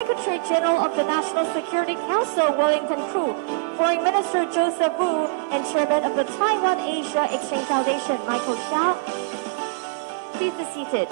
Secretary General of the National Security Council, Wellington Koo, Foreign Minister Joseph Wu, and Chairman of the Taiwan Asia Exchange Foundation, Michael Xiao. Please be seated.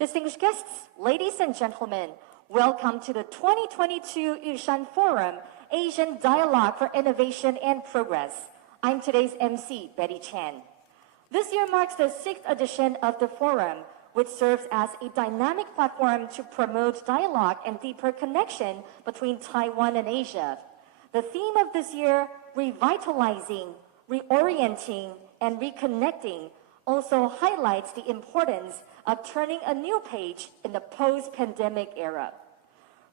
Distinguished guests, ladies and gentlemen, welcome to the 2022 Yushan Forum, Asian Dialogue for Innovation and Progress. I'm today's MC, Betty Chan. This year marks the 6th edition of the forum, which serves as a dynamic platform to promote dialogue and deeper connection between Taiwan and Asia. The theme of this year, revitalizing, reorienting, and reconnecting, also highlights the importance of turning a new page in the post-pandemic era.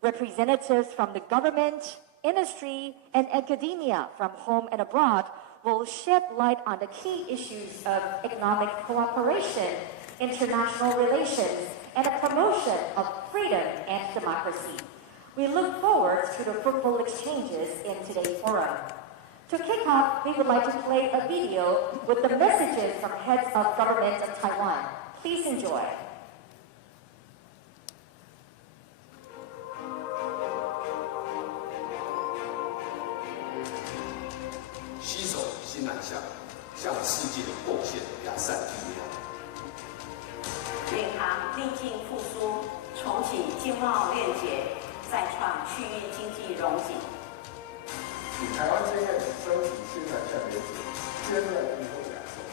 Representatives from the government, industry, and academia from home and abroad will shed light on the key issues of economic cooperation, international relations, and the promotion of freedom and democracy. We look forward to the fruitful exchanges in today's forum. To kick off, we would like to play a video with the messages from heads of government of Taiwan. Please enjoy. 携手新南向，向世界贡献良善力量。远航逆境复苏，重启经贸链结，再创区域经济荣景。以台湾经验升级新南向连结，兼任以后感受。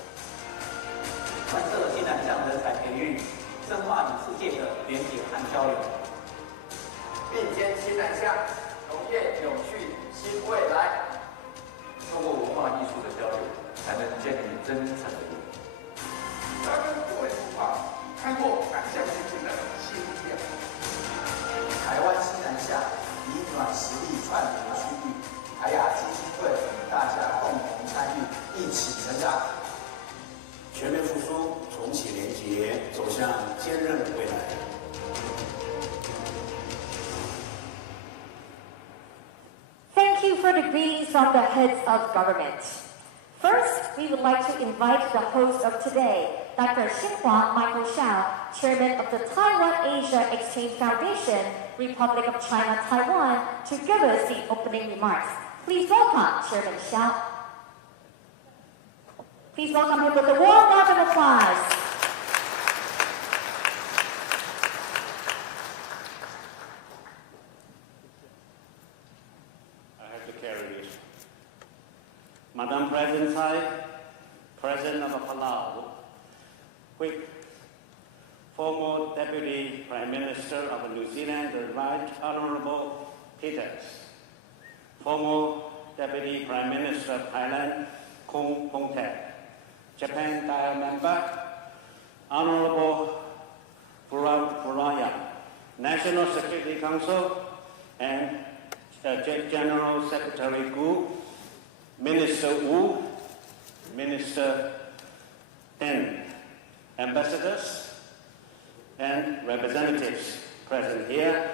贯彻新南向人才培育，深化与世界的连结和交流，并肩新南向，农业永续新未来。透过文化艺术的交流，才能建立真诚的友谊。扎根各位文化，开拓南向前进的新力量。台湾新南向以软实力串联区域，台亚基金会与大家共同参与，一起成长。 全面复苏，重启连结，走向坚韧的未来。Thank you for the greetings from the heads of government. First, we would like to invite the host of today, Dr. Xinhua Michael Xiao, Chairman of the Taiwan Asia Exchange Foundation, Republic of China, Taiwan, to give us the opening remarks. Please welcome Chairman Xiao. Please welcome him with a warm round of applause. I have to carry this. Madam President Tsai, President of Palau, Whip, former Deputy Prime Minister of New Zealand, the Right Honourable Peters, former Deputy Prime Minister of Thailand, Kong Pong Tat, Japan Dial Member, Honorable Furaya, National Security Council, and General Secretary Gu, Minister Wu, Minister Ten, ambassadors and representatives present here,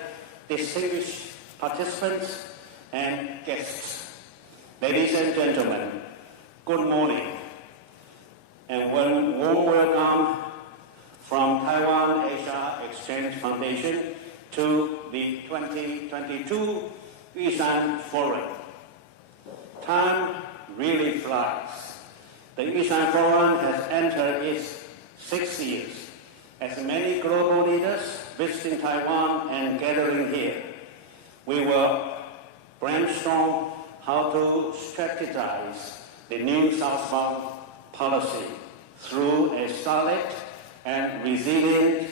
distinguished participants and guests. Ladies and gentlemen, good morning. And one warm welcome from Taiwan Asia Exchange Foundation to the 2022 Yushan Forum. Time really flies. The Yushan Forum has entered its 6th year. As many global leaders visiting Taiwan and gathering here, we will brainstorm how to strategize the new southbound policy through a solid and resilient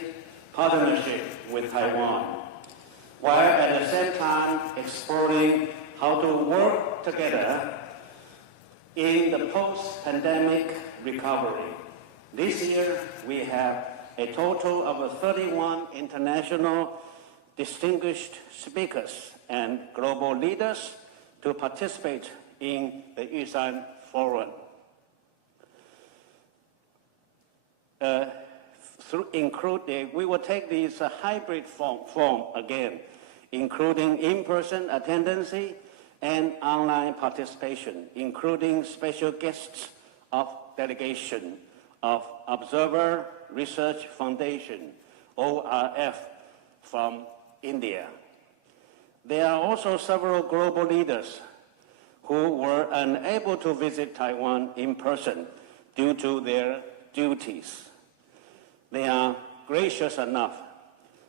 partnership with Taiwan, while at the same time exploring how to work together in the post-pandemic recovery. This year, we have a total of 31 international distinguished speakers and global leaders to participate in the Yushan Forum. We will take this hybrid form again, including in-person attendance and online participation, including special guests of delegation of Observer Research Foundation, ORF, from India. There are also several global leaders who were unable to visit Taiwan in person due to their duties. They are gracious enough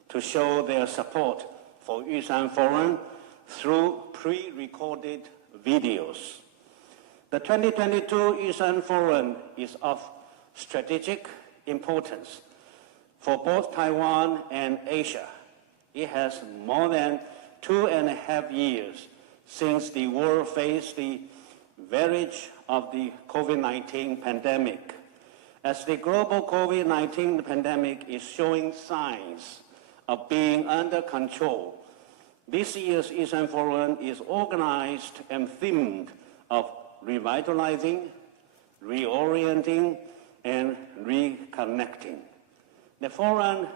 to show their support for Yushan Forum through pre-recorded videos. The 2022 Yushan Forum is of strategic importance for both Taiwan and Asia. It has more than 2.5 years since the world faced the verge of the COVID-19 pandemic. As the global COVID-19 pandemic is showing signs of being under control, this year's Yushan Forum is organized and themed of revitalizing, reorienting, and reconnecting. The forum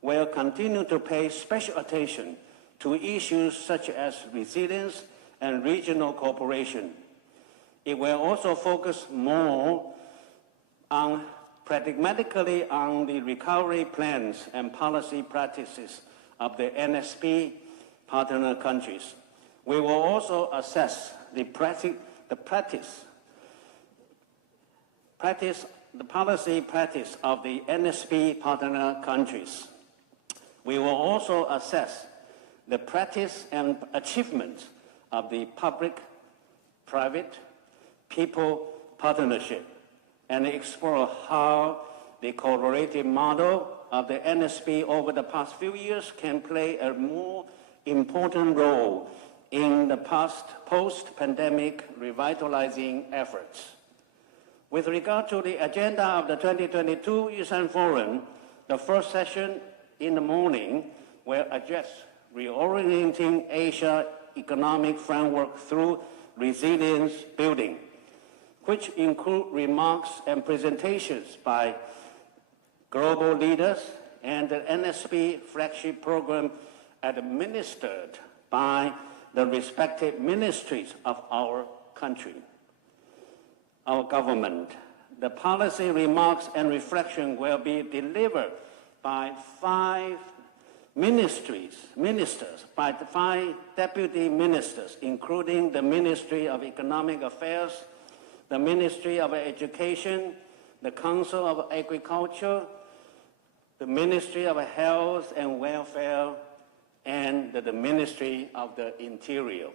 will continue to pay special attention to issues such as resilience and regional cooperation. It will also focus more on pragmatically on the recovery plans and policy practices of the NSP partner countries. We will also assess the policy practice of the NSP partner countries. We will also assess the practice and achievements of the public-private people partnership and explore how the collaborative model of the NSP over the past few years can play a more important role in the post-pandemic revitalizing efforts. With regard to the agenda of the 2022 Yushan Forum, the first session in the morning will address reorienting Asia economic framework through resilience building, which include remarks and presentations by global leaders and the NSP flagship program administered by the respective ministries of our country, our government. The policy remarks and reflection will be delivered by 5 ministers, by 5 deputy ministers, including the Ministry of Economic Affairs, the Ministry of Education, the Council of Agriculture, the Ministry of Health and Welfare, and the Ministry of the Interior.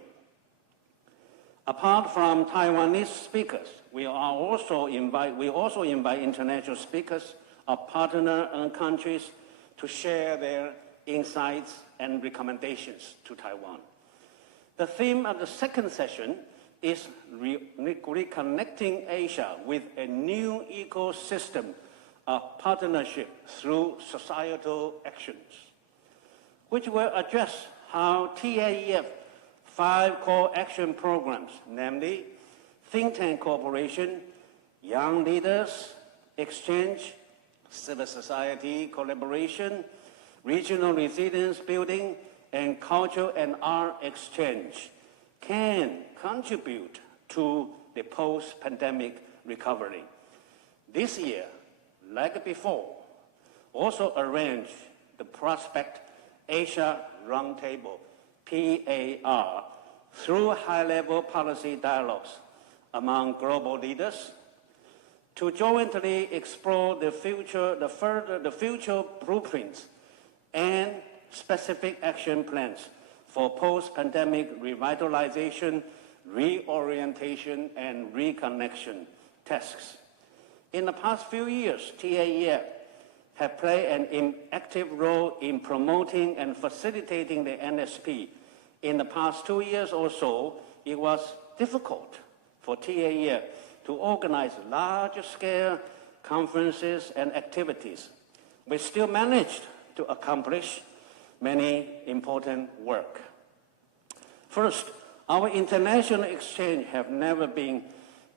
Apart from Taiwanese speakers, we also invite international speakers of partner countries to share their insights and recommendations to Taiwan. The theme of the second session is reconnecting Asia with a new ecosystem of partnership through societal actions, which will address how TAEF 5 core action programs, namely think tank cooperation, young leaders exchange, civil society collaboration, regional resilience building, and culture and art exchange can contribute to the post-pandemic recovery. This year, like before, also arrange the Prospect Asia Roundtable, PAR, through high-level policy dialogues among global leaders to jointly explore the future blueprints and specific action plans for post-pandemic revitalization, reorientation, and reconnection tasks. In the past few years, TAEF have played an active role in promoting and facilitating the NSP. In the past 2 years or so, it was difficult for TAEF to organize large-scale conferences and activities. We still managed to accomplish many important work. First, our international exchange have never been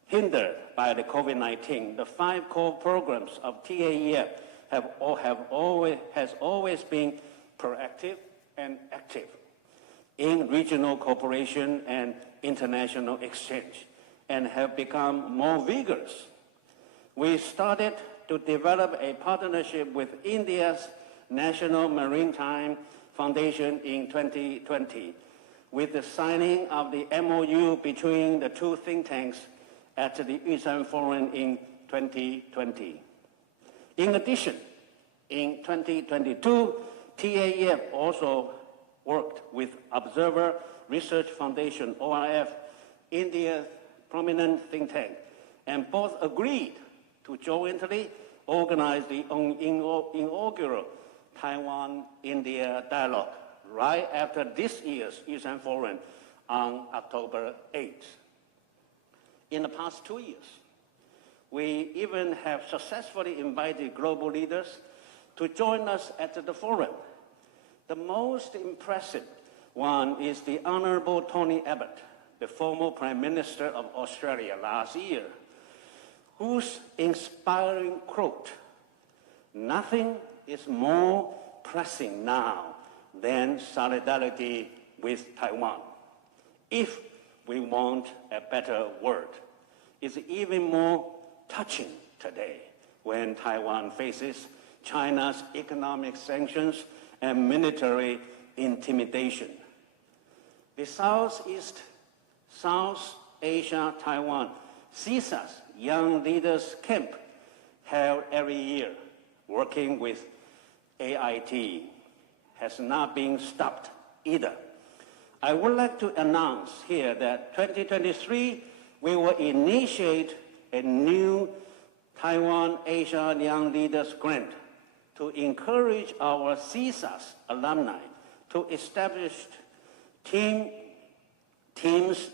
hindered by the COVID-19. The 5 core programs of TAEF has always been proactive and active. in regional cooperation and international exchange, and have become more vigorous. We started to develop a partnership with India's National Maritime Foundation in 2020, with the signing of the MOU between the two think tanks at the Yushan Forum in 2020. In addition, in 2022, TAEF also worked with Observer Research Foundation, ORF, India's prominent think tank, and both agreed to jointly organize the inaugural Taiwan-India dialogue right after this year's Yushan Forum on October 8th. In the past 2 years, we even have successfully invited global leaders to join us at the forum. The most impressive one is the Honorable Tony Abbott, the former Prime Minister of Australia last year, whose inspiring quote, "Nothing is more pressing now than solidarity with Taiwan. If we want a better world," is even more touching today when Taiwan faces China's economic sanctions and military intimidation. The South Asia Taiwan CSAS Young Leaders Camp held every year, working with AIT, has not been stopped either. I would like to announce here that 2023, we will initiate a new Taiwan Asia Young Leaders Grant to encourage our CSAS alumni to establish teams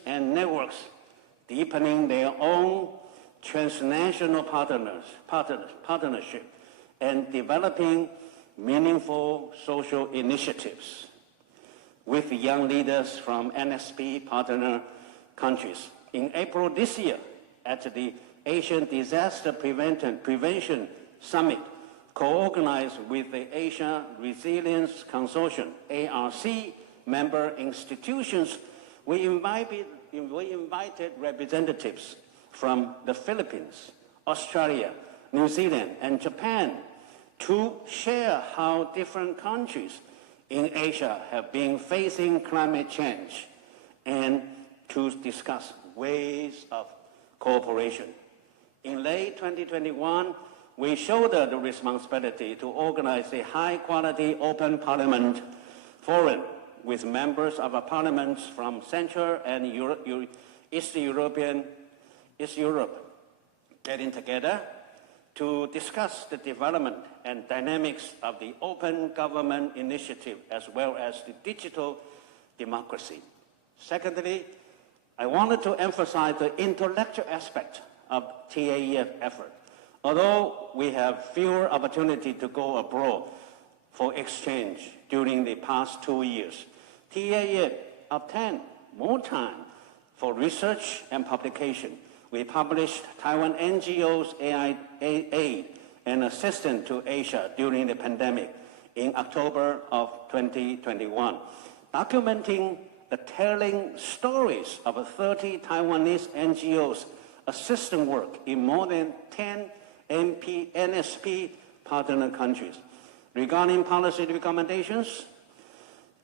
and networks, deepening their own transnational partnership and developing meaningful social initiatives with young leaders from NSP partner countries. In April this year, at the Asian Disaster Prevention Summit, co-organized with the Asia Resilience Consortium, ARC, member institutions, we invited representatives from the Philippines, Australia, New Zealand, and Japan to share how different countries in Asia have been facing climate change and to discuss ways of cooperation. In late 2021, we shouldered the responsibility to organize a high-quality open parliament forum with members of our parliaments from Central and East Europe, getting together to discuss the development and dynamics of the open government initiative as well as the digital democracy. Secondly, I wanted to emphasize the intellectual aspect of TAEF effort. Although we have fewer opportunities to go abroad for exchange during the past 2 years, TAEF obtained more time for research and publication. We published Taiwan NGOs aid and assistance to Asia during the pandemic in October of 2021, documenting the telling stories of 30 Taiwanese NGOs assistant work in more than 10 NSP partner countries. Regarding policy recommendations,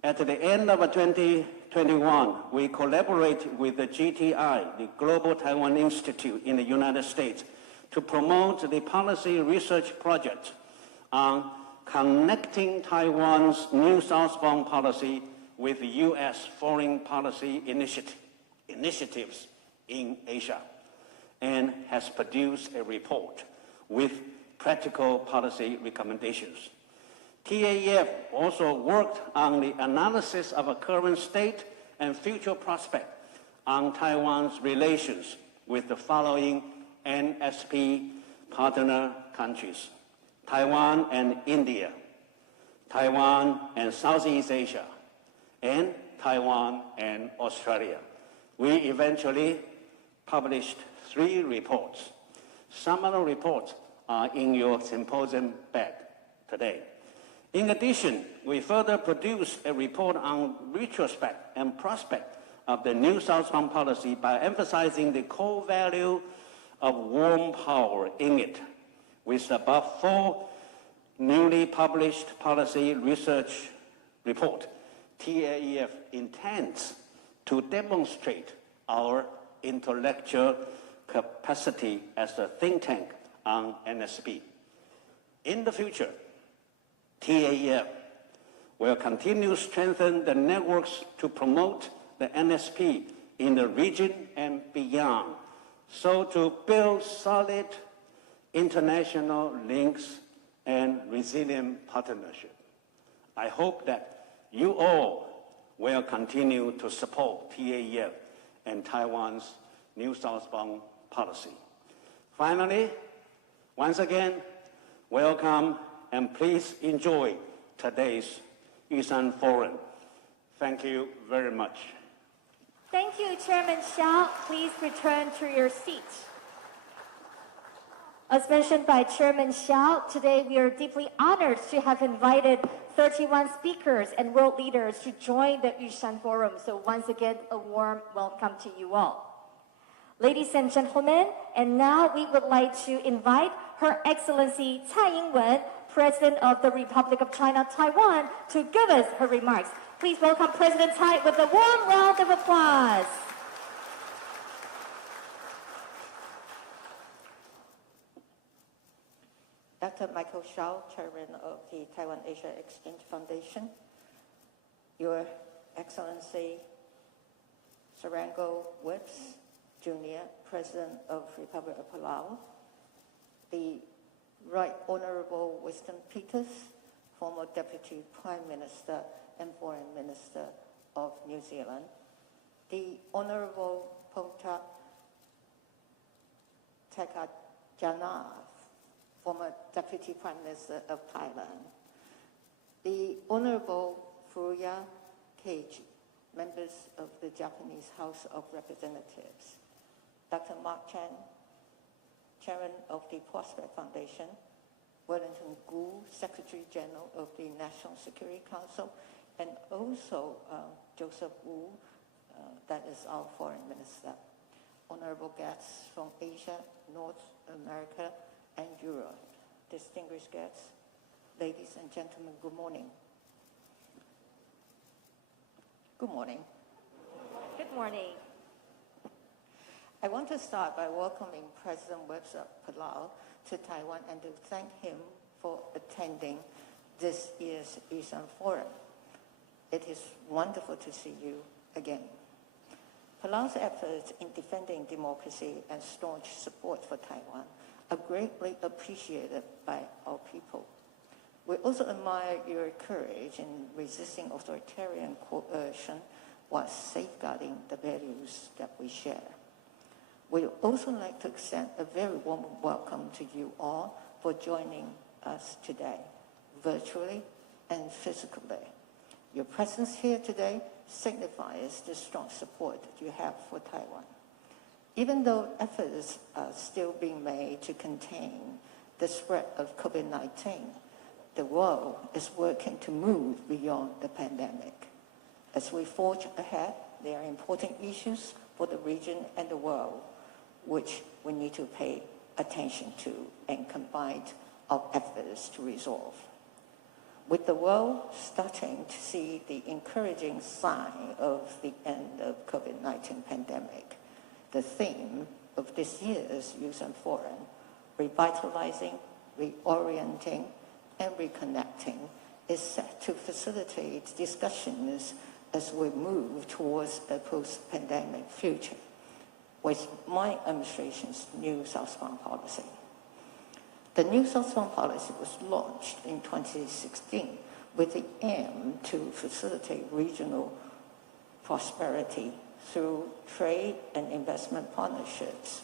at the end of 2021, we collaborate with the GTI, the Global Taiwan Institute in the United States, to promote the policy research project on connecting Taiwan's new southbound policy with U.S. foreign policy initiatives in Asia, and has produced a report with practical policy recommendations. TAEF also worked on the analysis of a current state and future prospect on Taiwan's relations with the following NSP partner countries: Taiwan and India, Taiwan and Southeast Asia, and Taiwan and Australia. We eventually published 3 reports. Some of the reports are in your symposium bag today. In addition, we further produced a report on retrospect and prospect of the New Southbound policy by emphasizing the core value of warm power in it, with above 4 newly published policy research report. TAEF intends to demonstrate our intellectual capacity as a think tank on NSP. In the future, TAEF will continue to strengthen the networks to promote the NSP in the region and beyond, so to build solid international links and resilient partnership. I hope that you all will continue to support TAEF and Taiwan's New Southbound policy. Finally, once again, welcome and please enjoy today's Yushan Forum. Thank you very much. Thank you, Chairman Xiao. Please return to your seat. As mentioned by Chairman Xiao, today we are deeply honored to have invited 31 speakers and world leaders to join the Yushan Forum. So once again, a warm welcome to you all. Ladies and gentlemen, and now we would like to invite Her Excellency Tsai Ing-wen, President of the Republic of China, Taiwan, to give us her remarks. Please welcome President Tsai with a warm round of applause. Dr. Michael Shao, Chairman of the Taiwan Asia Exchange Foundation, Your Excellency Sarango Whips, Jr., President of Republic of Palau, the Right Honorable Winston Peters, former Deputy Prime Minister and Foreign Minister of New Zealand, the Honorable Pongta Tekajana, former Deputy Prime Minister of Thailand, the Honorable Furuya Keiji, members of the Japanese House of Representatives, Dr. Mark Chan, Chairman of the Prospect Foundation, Wellington Gu, Secretary General of the National Security Council, and also Joseph Wu, that is our Foreign Minister. Honorable guests from Asia, North America, and Europe. Distinguished guests, ladies and gentlemen, good morning. Good morning. Good morning. I want to start by welcoming President Whips of Palau to Taiwan and to thank him for attending this year's Yushan Forum. It is wonderful to see you again. Palau's efforts in defending democracy and staunch support for Taiwan are greatly appreciated by our people. We also admire your courage in resisting authoritarian coercion while safeguarding the values that we share. We would also like to extend a very warm welcome to you all for joining us today, virtually and physically. Your presence here today signifies the strong support that you have for Taiwan. Even though efforts are still being made to contain the spread of COVID-19, the world is working to move beyond the pandemic. As we forge ahead, there are important issues for the region and the world which we need to pay attention to and combine our efforts to resolve. With the world starting to see the encouraging sign of the end of COVID-19 pandemic, the theme of this year's Yushan Forum, revitalizing, reorienting, and reconnecting, is set to facilitate discussions as we move towards a post-pandemic future with my administration's New Southbound policy. The New Southbound policy was launched in 2016 with the aim to facilitate regional prosperity through trade and investment partnerships,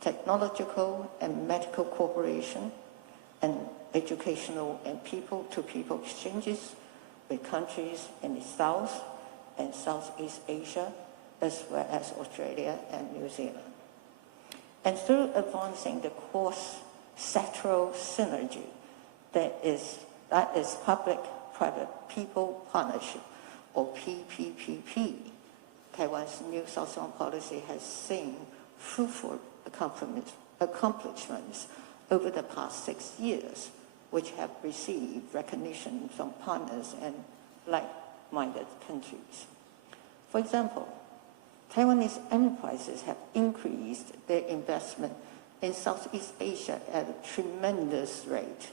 technological and medical cooperation, and educational and people-to-people exchanges with countries in the South and Southeast Asia, as well as Australia and New Zealand. And through advancing the cross-sectoral synergy that is That is Public-Private People Partnership, or PPPP. Taiwan's New Southbound policy has seen fruitful accomplishments over the past 6 years, which have received recognition from partners and like-minded countries. For example, Taiwanese enterprises have increased their investment in Southeast Asia at a tremendous rate.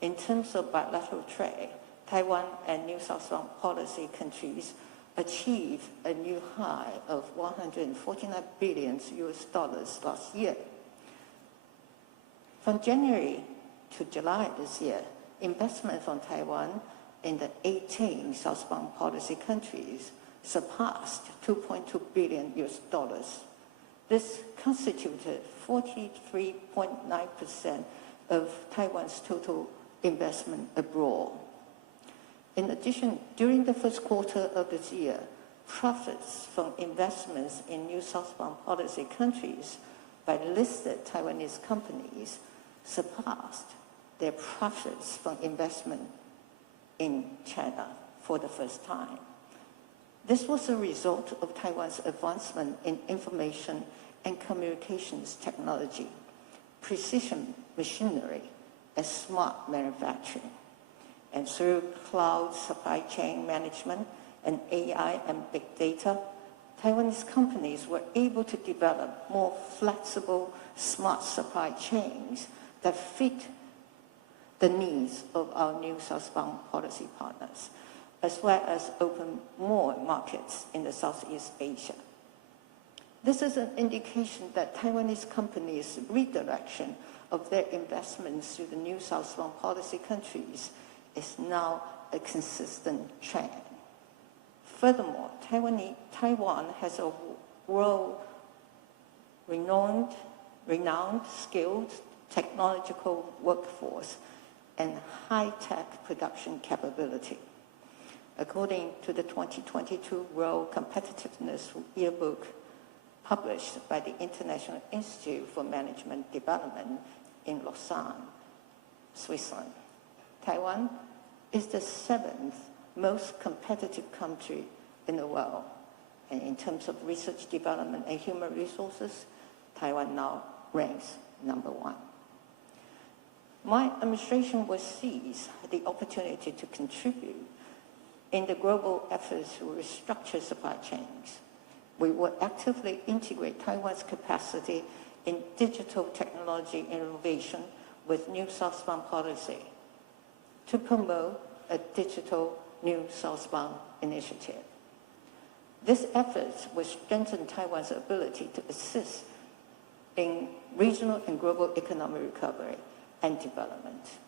In terms of bilateral trade, Taiwan and New Southbound policy countries achieved a new high of $149 billion last year. From January to July this year, investment from Taiwan in the 18 southbound policy countries surpassed $2.2 billion. This constituted 43.9% of Taiwan's total investment abroad. In addition, during the first quarter of this year, profits from investments in new southbound policy countries by listed Taiwanese companies surpassed their profits from investment in China for the first time. This was a result of Taiwan's advancement in information and communications technology, precision machinery, and smart manufacturing. And through cloud supply chain management and AI and big data, Taiwanese companies were able to develop more flexible, smart supply chains that fit the needs of our new southbound policy partners, as well as open more markets in the Southeast Asia. This is an indication that Taiwanese companies' redirection of their investments to the new southbound policy countries is now a consistent trend. Furthermore, Taiwan has a world-renowned, skilled technological workforce and high-tech production capability. According to the 2022 World Competitiveness Yearbook published by the International Institute for Management Development in Lausanne, Switzerland, Taiwan is the 7th most competitive country in the world. And in terms of research, development, and human resources, Taiwan now ranks #1. My administration will seize the opportunity to contribute in the global efforts to restructure supply chains. We will actively integrate Taiwan's capacity in digital technology innovation with new southbound policy to promote a digital new southbound initiative. This effort will strengthen Taiwan's ability to assist in regional and global economic recovery and development.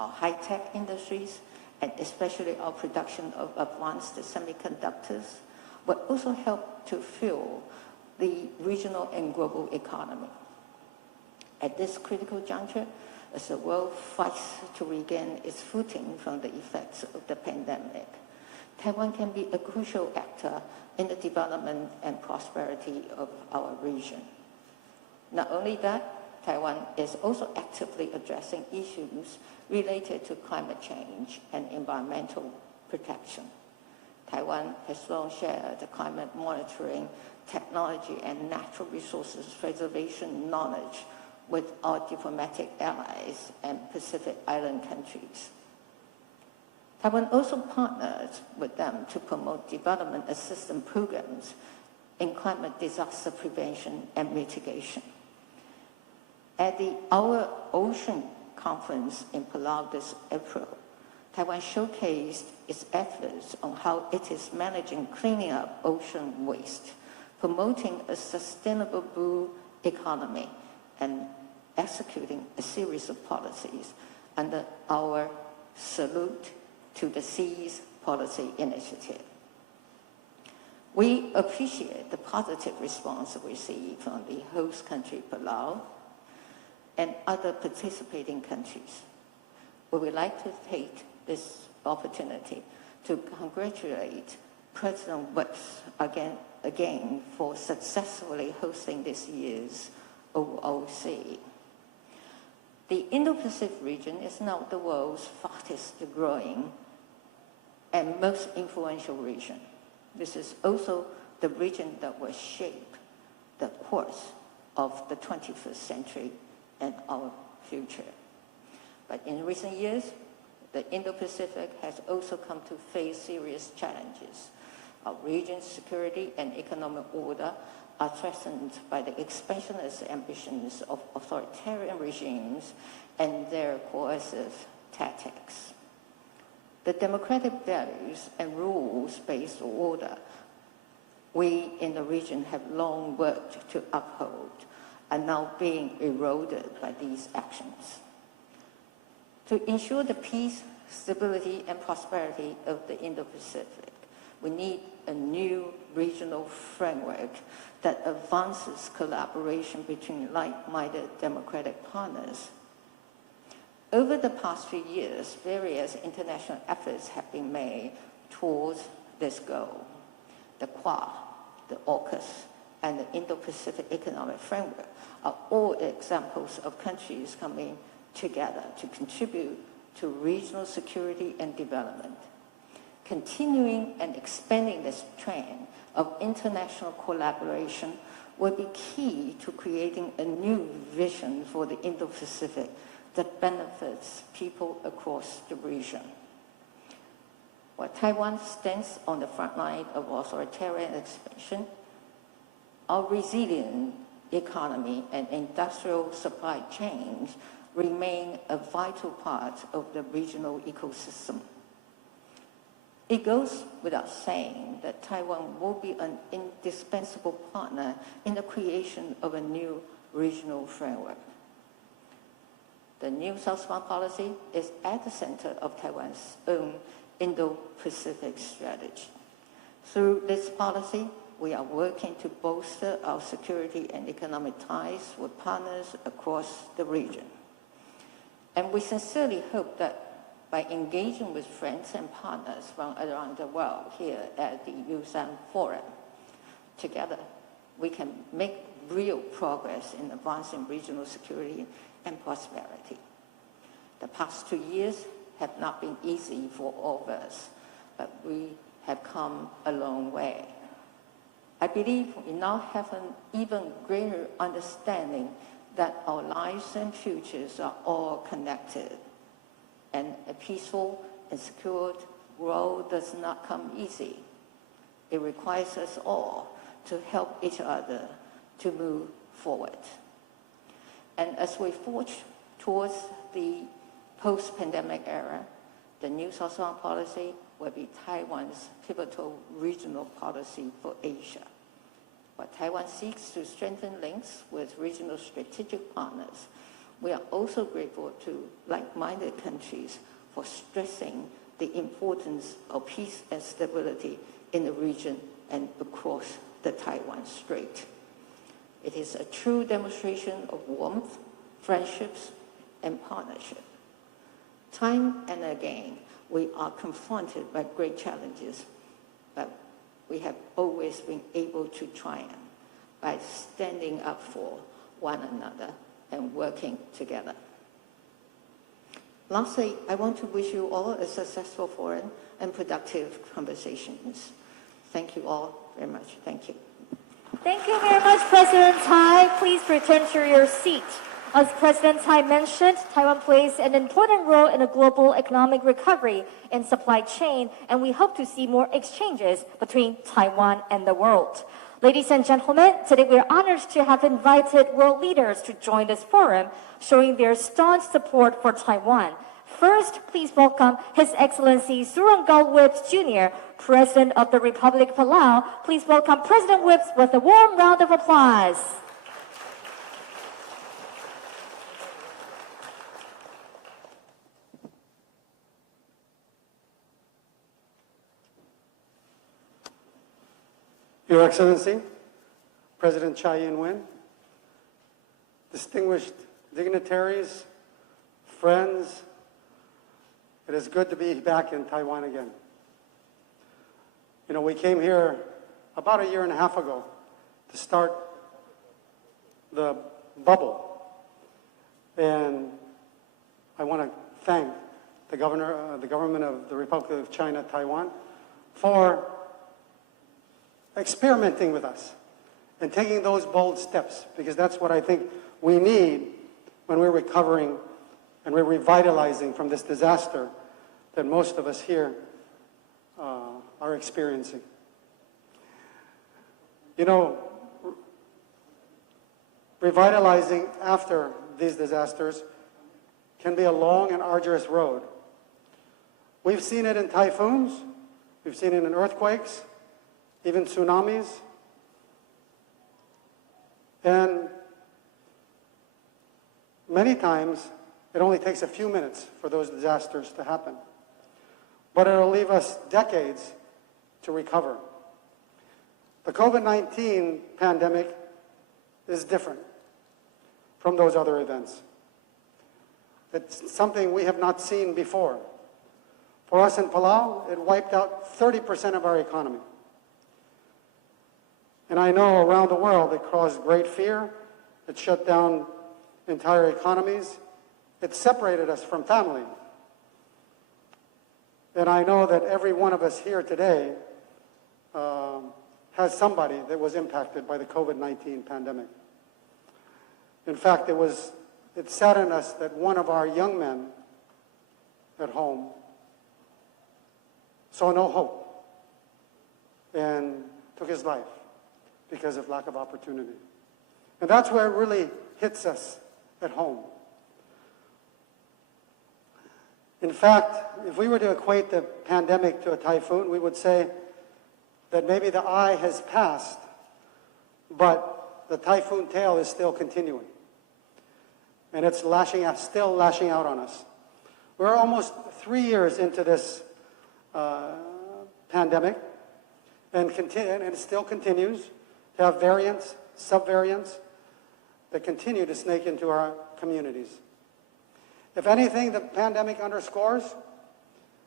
Our high-tech industries, and especially our production of advanced semiconductors, will also help to fuel the regional and global economy. At this critical juncture, as the world fights to regain its footing from the effects of the pandemic, Taiwan can be a crucial actor in the development and prosperity of our region. Not only that, Taiwan is also actively addressing issues related to climate change and environmental protection. Taiwan has long shared the climate monitoring, technology, and natural resources preservation knowledge with our diplomatic allies and Pacific Island countries. Taiwan also partners with them to promote development assistance programs in climate disaster prevention and mitigation. At the Our Ocean Conference in Palau this April, Taiwan showcased its efforts on how it is managing cleaning up ocean waste, promoting a sustainable blue economy, and executing a series of policies under our Salute to the Seas policy initiative. We appreciate the positive response we received from the host country, Palau, and other participating countries. We would like to take this opportunity to congratulate President Wicks again for successfully hosting this year's OOC. The Indo-Pacific region is now the world's fastest growing and most influential region. This is also the region that will shape the course of the 21st century and our future. But in recent years, the Indo-Pacific has also come to face serious challenges. Our region's security and economic order are threatened by the expansionist ambitions of authoritarian regimes and their coercive tactics. The democratic values and rules-based order we in the region have long worked to uphold are now being eroded by these actions. To ensure the peace, stability, and prosperity of the Indo-Pacific, we need a new regional framework that advances collaboration between like-minded democratic partners. Over the past few years, various international efforts have been made towards this goal. The Quad, the AUKUS, and the Indo-Pacific Economic Framework are all examples of countries coming together to contribute to regional security and development. Continuing and expanding this trend of international collaboration will be key to creating a new vision for the Indo-Pacific that benefits people across the region. While Taiwan stands on the front line of authoritarian expansion, our resilient economy and industrial supply chains remain a vital part of the regional ecosystem. It goes without saying that Taiwan will be an indispensable partner in the creation of a new regional framework. The new Southbound policy is at the center of Taiwan's own Indo-Pacific strategy. Through this policy, we are working to bolster our security and economic ties with partners across the region. And we sincerely hope that by engaging with friends and partners from around the world here at the Yusan Forum, together we can make real progress in advancing regional security and prosperity. The past 2 years have not been easy for all of us, but we have come a long way. I believe we now have an even greater understanding that our lives and futures are all connected, and a peaceful and secured world does not come easy. It requires us all to help each other to move forward. And as we forge towards the post-pandemic era, the new Southbound policy will be Taiwan's pivotal regional policy for Asia. While Taiwan seeks to strengthen links with regional strategic partners, we are also grateful to like-minded countries for stressing the importance of peace and stability in the region and across the Taiwan Strait. It is a true demonstration of warmth, friendships, and partnership. Time and again, we are confronted by great challenges, but we have always been able to triumph by standing up for one another and working together. Lastly, I want to wish you all a successful forum and productive conversations. Thank you all very much. Thank you. Thank you very much, President Tsai. Please return to your seat. As President Tsai mentioned, Taiwan plays an important role in a global economic recovery and supply chain, and we hope to see more exchanges between Taiwan and the world. Ladies and gentlemen, today we are honored to have invited world leaders to join this forum, showing their staunch support for Taiwan. First, please welcome His Excellency Surangao Whips Jr., President of the Republic of Palau. Please welcome President Whips with a warm round of applause. Your Excellency, President Tsai Ing-wen, distinguished dignitaries, friends, it is good to be back in Taiwan again. You know, we came here about a year and a half ago to start the bubble. And I want to thank the government of the Republic of China, Taiwan, for experimenting with us and taking those bold steps, because that's what I think we need when we're recovering and we're revitalizing from this disaster that most of us here are experiencing. You know, revitalizing after these disasters can be a long and arduous road. We've seen it in typhoons, we've seen it in earthquakes, even tsunamis, and many times it only takes a few minutes for those disasters to happen. But it'll leave us decades to recover. The COVID-19 pandemic is different from those other events. It's something we have not seen before. For us in Palau, it wiped out 30% of our economy. And I know around the world it caused great fear. It shut down entire economies. It separated us from family. And I know that every one of us here today has somebody that was impacted by the COVID-19 pandemic. In fact, it saddened us that one of our young men at home saw no hope and took his life because of lack of opportunity. And that's where it really hits us at home. In fact, if we were to equate the pandemic to a typhoon, we would say that maybe the eye has passed, but the typhoon tail is still continuing. And it's still lashing out on us. We're almost 3 years into this pandemic, and it still continues to have variants, subvariants that continue to snake into our communities. If anything, the pandemic underscores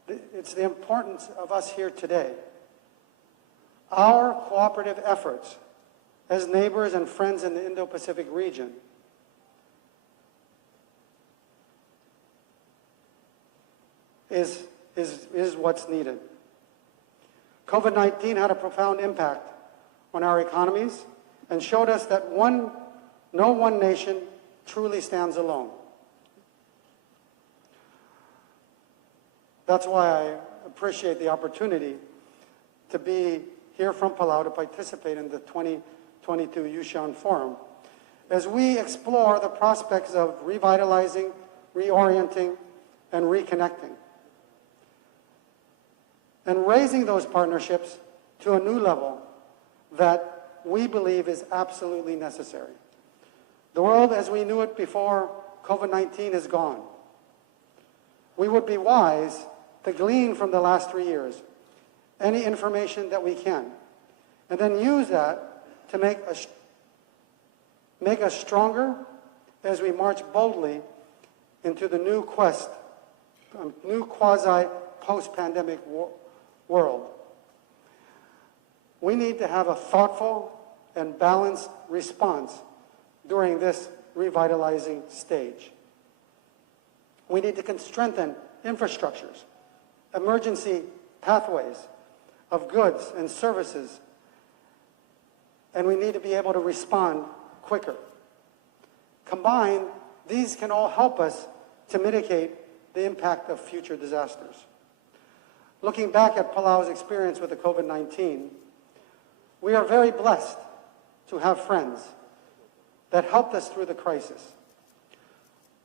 it's the importance of us here today. Our cooperative efforts as neighbors and friends in the Indo-Pacific region is what's needed. COVID-19 had a profound impact on our economies and showed us that no one nation truly stands alone. That's why I appreciate the opportunity to be here from Palau to participate in the 2022 Yushan Forum as we explore the prospects of revitalizing, reorienting, and reconnecting, and raising those partnerships to a new level that we believe is absolutely necessary. The world as we knew it before COVID-19 is gone. We would be wise to glean from the last 3 years any information that we can, and then use that to make us stronger as we march boldly into the new new quasi-post-pandemic world. We need to have a thoughtful and balanced response during this revitalizing stage. We need to strengthen infrastructures, emergency pathways of goods and services, and we need to be able to respond quicker. Combined, these can all help us to mitigate the impact of future disasters. Looking back at Palau's experience with the COVID-19, we are very blessed to have friends that helped us through the crisis.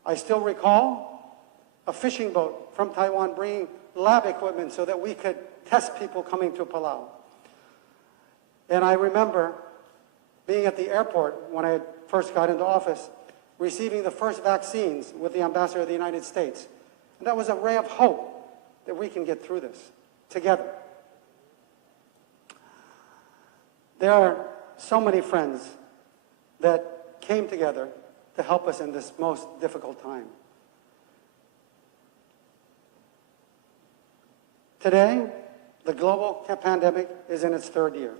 I still recall a fishing boat from Taiwan bringing lab equipment so that we could test people coming to Palau. And I remember being at the airport when I first got into office, receiving the first vaccines with the Ambassador of the United States. And that was a ray of hope that we can get through this together. There are so many friends that came together to help us in this most difficult time. Today, the global pandemic is in its 3rd year.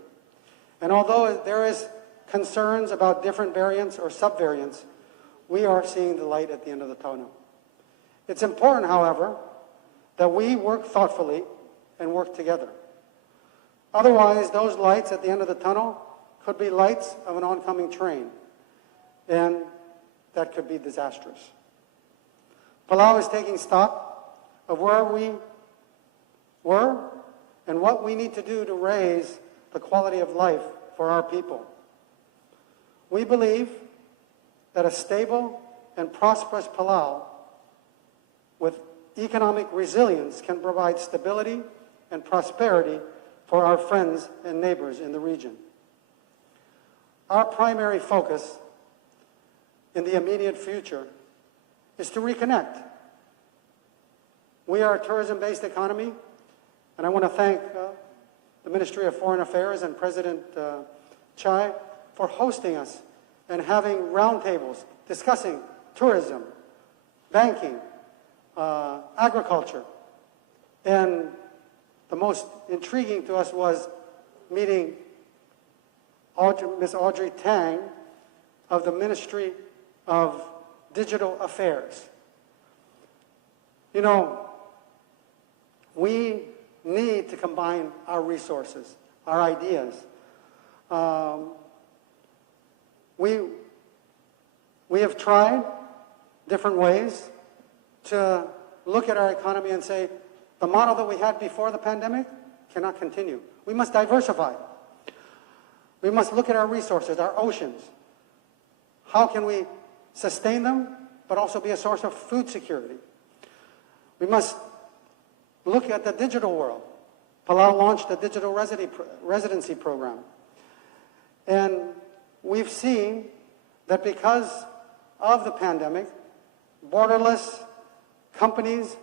And although there is concerns about different variants or subvariants, we are seeing the light at the end of the tunnel. It's important, however, that we work thoughtfully and work together. Otherwise, those lights at the end of the tunnel could be lights of an oncoming train, and that could be disastrous. Palau is taking stock of where we were and what we need to do to raise the quality of life for our people. We believe that a stable and prosperous Palau with economic resilience can provide stability and prosperity for our friends and neighbors in the region. Our primary focus in the immediate future is to reconnect. We are a tourism-based economy, and I want to thank the Ministry of Foreign Affairs and President Chai for hosting us and having roundtables discussing tourism, banking, agriculture. And the most intriguing to us was meeting Ms. Audrey Tang of the Ministry of Digital Affairs. You know, we need to combine our resources, our ideas. We have tried different ways to look at our economy and say, the model that we had before the pandemic cannot continue. We must diversify. We must look at our resources, our oceans. How can we sustain them, but also be a source of food security? We must look at the digital world. Palau launched a digital residency program. And we've seen that because of the pandemic, borderless companies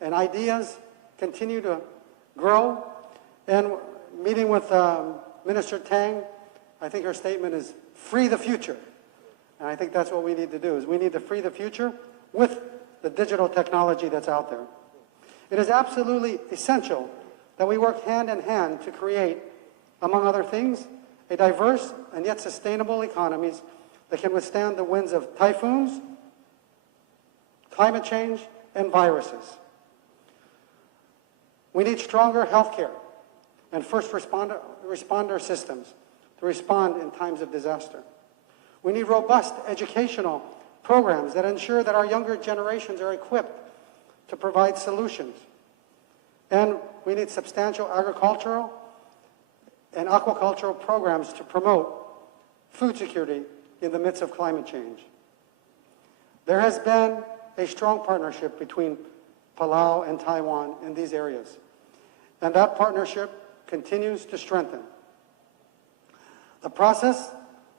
and ideas continue to grow. And meeting with Minister Tang, I think her statement is free the future. And I think that's what we need to do, is we need to free the future with the digital technology that's out there. It is absolutely essential that we work hand in hand to create, among other things, a diverse and yet sustainable economies that can withstand the winds of typhoons, climate change, and viruses. We need stronger healthcare and first responder systems to respond in times of disaster. We need robust educational programs that ensure that our younger generations are equipped to provide solutions. And we need substantial agricultural and aquacultural programs to promote food security in the midst of climate change. There has been a strong partnership between Palau and Taiwan in these areas, and that partnership continues to strengthen. The process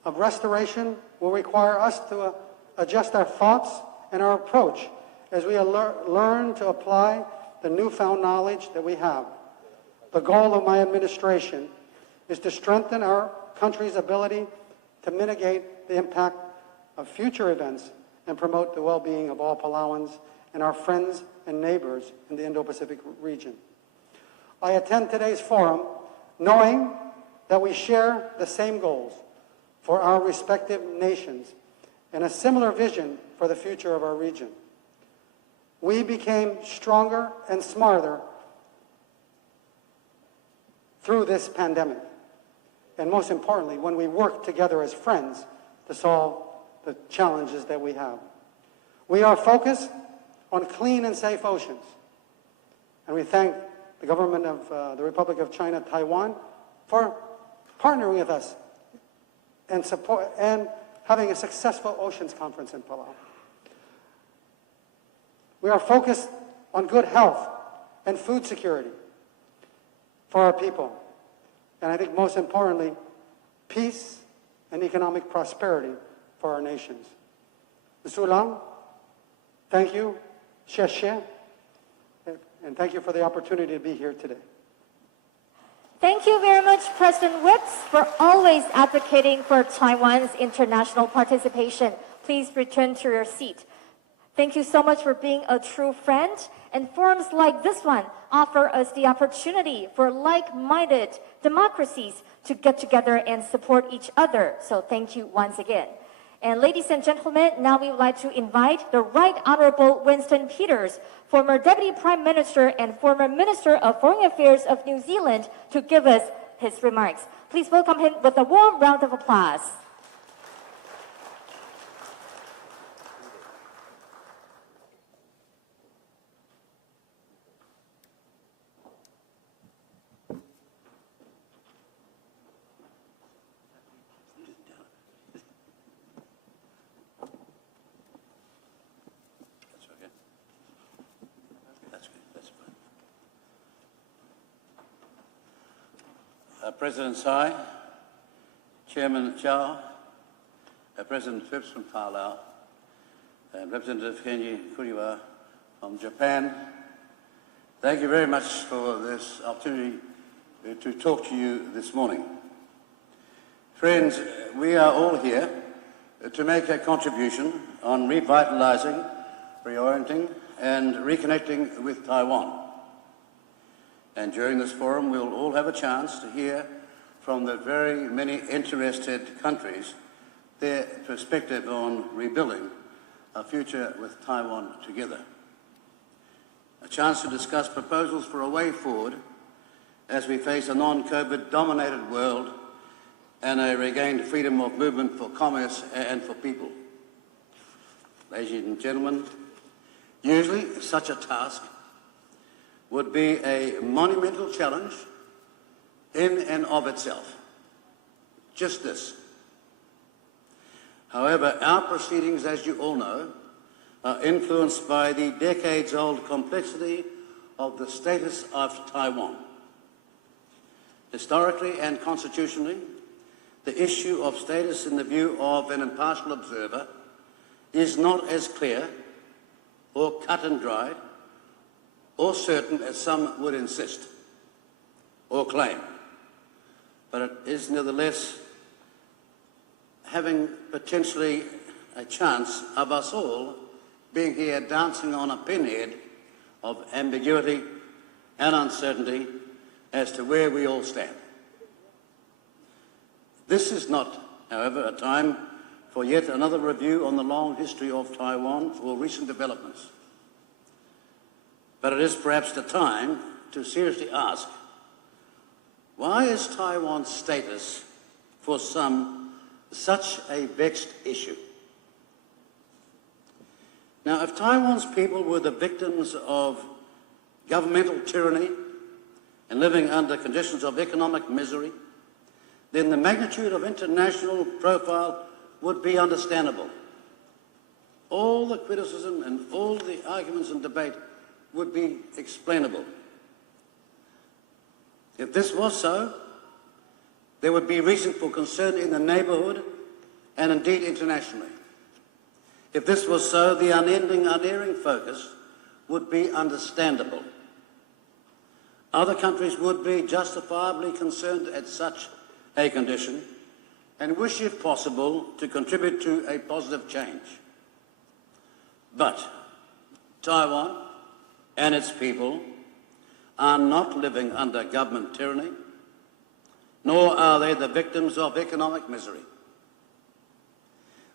of restoration will require us to adjust our thoughts and our approach as we learn to apply the newfound knowledge that we have. The goal of my administration is to strengthen our country's ability to mitigate the impact of future events and promote the well-being of all Palauans and our friends and neighbors in the Indo-Pacific region. I attend today's forum knowing that we share the same goals for our respective nations and a similar vision for the future of our region. We became stronger and smarter through this pandemic, and most importantly, when we work together as friends to solve the challenges that we have. We are focused on clean and safe oceans, and we thank the government of the Republic of China, Taiwan, for partnering with us and support and having a successful oceans conference in Palau. We are focused on good health and food security for our people. And I think most importantly, peace and economic prosperity for our nations. Mr. Lang, thank you, xie xie, and thank you for the opportunity to be here today. Thank you very much, President Whips, for always advocating for Taiwan's international participation. Please return to your seat. Thank you so much for being a true friend, and forums like this one offer us the opportunity for like-minded democracies to get together and support each other. So thank you once again. And ladies and gentlemen, now we would like to invite the Right Honorable Winston Peters, former Deputy Prime Minister and former Minister of Foreign Affairs of New Zealand, to give us his remarks. Please welcome him with a warm round of applause. President Tsai, Chairman Chow, President Phipps from Palau, and Representative Kenji Kuriwa from Japan, thank you very much for this opportunity to talk to you this morning. Friends, we are all here to make a contribution on revitalizing, reorienting, and reconnecting with Taiwan. And during this forum, we'll all have a chance to hear from the very many interested countries their perspective on rebuilding a future with Taiwan together. A chance to discuss proposals for a way forward as we face a non-COVID dominated world and a regained freedom of movement for commerce and for people. Ladies and gentlemen, usually such a task would be a monumental challenge in and of itself. Just this. However, our proceedings, as you all know, are influenced by the decades-old complexity of the status of Taiwan. Historically and constitutionally, the issue of status in the view of an impartial observer is not as clear or cut and dried or certain as some would insist or claim. But it is nevertheless having potentially a chance of us all being here dancing on a pinhead of ambiguity and uncertainty as to where we all stand. This is not, however, a time for yet another review on the long history of Taiwan or recent developments. But it is perhaps the time to seriously ask, why is Taiwan's status for some such a vexed issue? Now, if Taiwan's people were the victims of governmental tyranny and living under conditions of economic misery, then the magnitude of international profile would be understandable. All the criticism and all the arguments and debate would be explainable. If this was so, there would be reason for concern in the neighbourhood and indeed internationally. If this was so, the unerring focus would be understandable. Other countries would be justifiably concerned at such a condition and wish, if possible, to contribute to a positive change. But Taiwan and its people are not living under government tyranny, nor are they the victims of economic misery.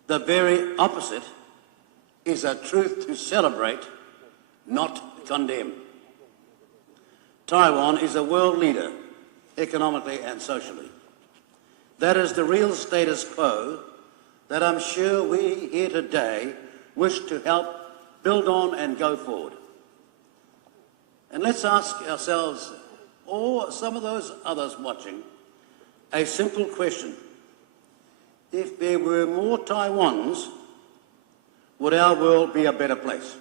The very opposite is a truth to celebrate, not condemn. Taiwan is a world leader, economically and socially. That is the real status quo that I'm sure we here today wish to help build on and go forward. And let's ask ourselves, or some of those others watching, a simple question. If there were more Taiwans, would our world be a better place?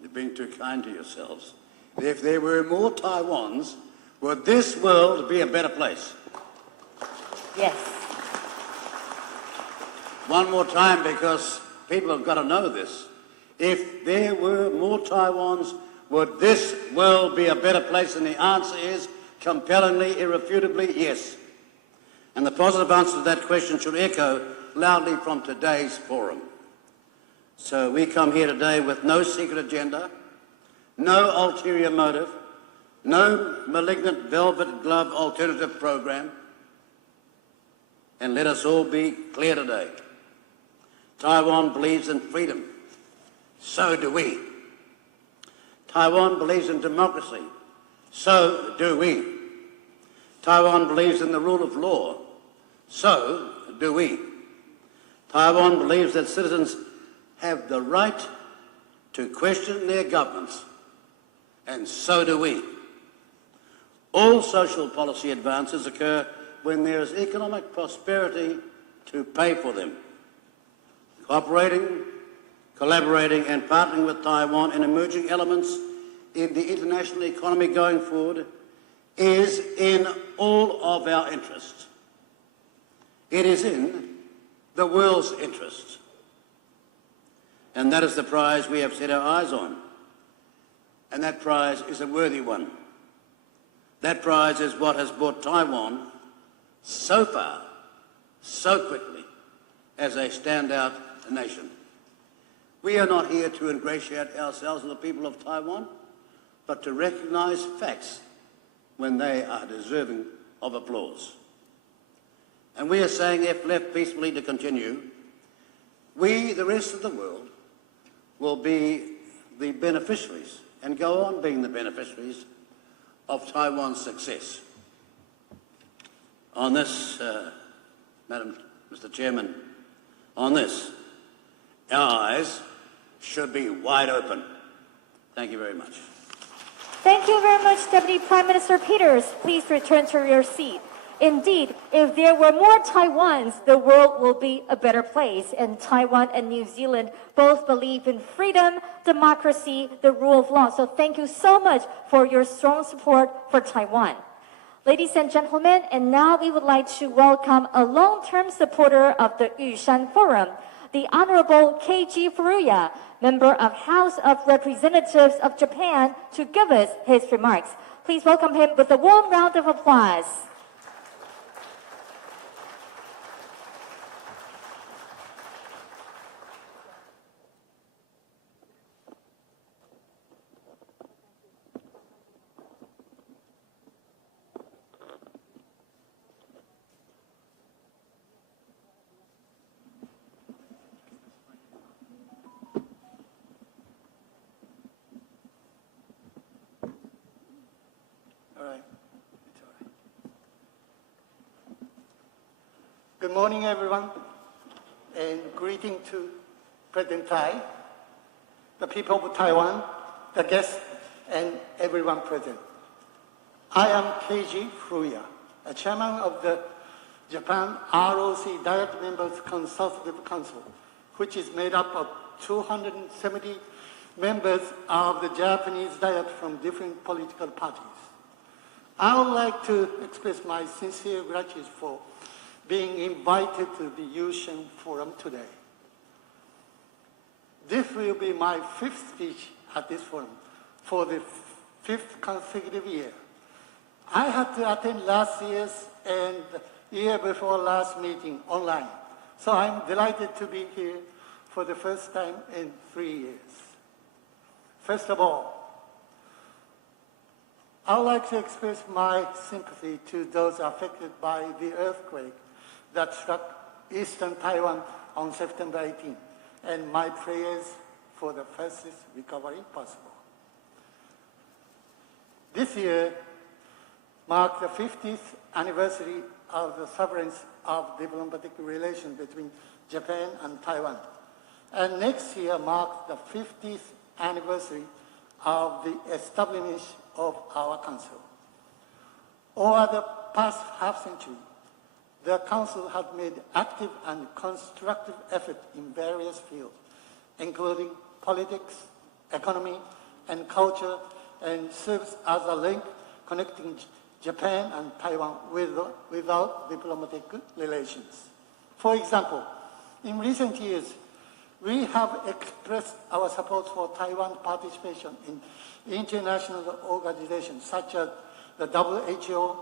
You're being too kind to yourselves. If there were more Taiwans, would this world be a better place? Yes. One more time, because people have got to know this. If there were more Taiwans, would this world be a better place? And the answer is compellingly, irrefutably, yes. And the positive answer to that question should echo loudly from today's forum. So we come here today with no secret agenda, no ulterior motive, no malignant velvet glove alternative program, And let us all be clear today. Taiwan believes in freedom. So do we. Taiwan believes in democracy. So do we. Taiwan believes in the rule of law. So do we. Taiwan believes that citizens have the right to question their governments, and so do we. All social policy advances occur when there is economic prosperity to pay for them. Cooperating, collaborating and partnering with Taiwan in emerging elements in the international economy going forward is in all of our interests. It is in the world's interest. And that is the prize we have set our eyes on. And that prize is a worthy one. That prize is what has brought Taiwan so far, so quickly, as a standout nation. We are not here to ingratiate ourselves with the people of Taiwan, but to recognize facts when they are deserving of applause. And we are saying, if left peacefully to continue, we, the rest of the world, will be the beneficiaries and go on being the beneficiaries of Taiwan's success. On this, Mr. Chairman, on this, our eyes should be wide open. Thank you very much. Thank you very much, Deputy Prime Minister Peters. Please return to your seat. Indeed, if there were more Taiwans, the world will be a better place. And Taiwan and New Zealand both believe in freedom, democracy, the rule of law. So thank you so much for your strong support for Taiwan. Ladies and gentlemen, and now we would like to welcome a long-term supporter of the Yushan Forum, the Honorable Keiji Furuya, member of House of Representatives of Japan, to give us his remarks. Please welcome him with a warm round of applause. Good morning, everyone, and greeting to President Tai, the people of Taiwan, the guests, and everyone present. I am Keiji Furuya, a chairman of the Japan ROC Diet Members Consultative Council, which is made up of 270 members of the Japanese Diet from different political parties. I would like to express my sincere gratitude for being invited to the Yushan Forum today. This will be my fifth speech at this forum for the fifth consecutive year. I had to attend last year's and the year before last meeting online, so I'm delighted to be here for the first time in 3 years. First of all, I would like to express my sympathy to those affected by the earthquake that struck eastern Taiwan on September 18, and my prayers for the fastest recovery possible. This year marked the 50th anniversary of the severance of diplomatic relations between Japan and Taiwan, and next year marks the 50th anniversary of the establishment of our Council. Over the past half-century, the Council has made active and constructive effort in various fields, including politics, economy, and culture, and serves as a link connecting Japan and Taiwan without diplomatic relations. For example, in recent years, we have expressed our support for Taiwan's participation in international organizations such as the WHO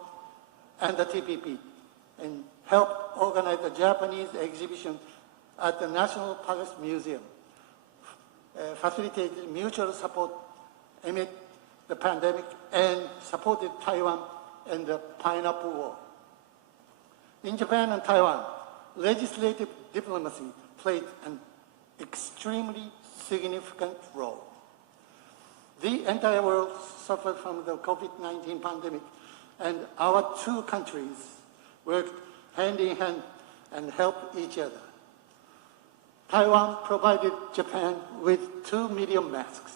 and the TPP, and helped organize a Japanese exhibition at the National Palace Museum, facilitated mutual support amid the pandemic, and supported Taiwan in the Pineapple War. In Japan and Taiwan, legislative diplomacy played an extremely significant role. The entire world suffered from the COVID-19 pandemic, and our two countries worked hand in hand and helped each other. Taiwan provided Japan with 2 million masks,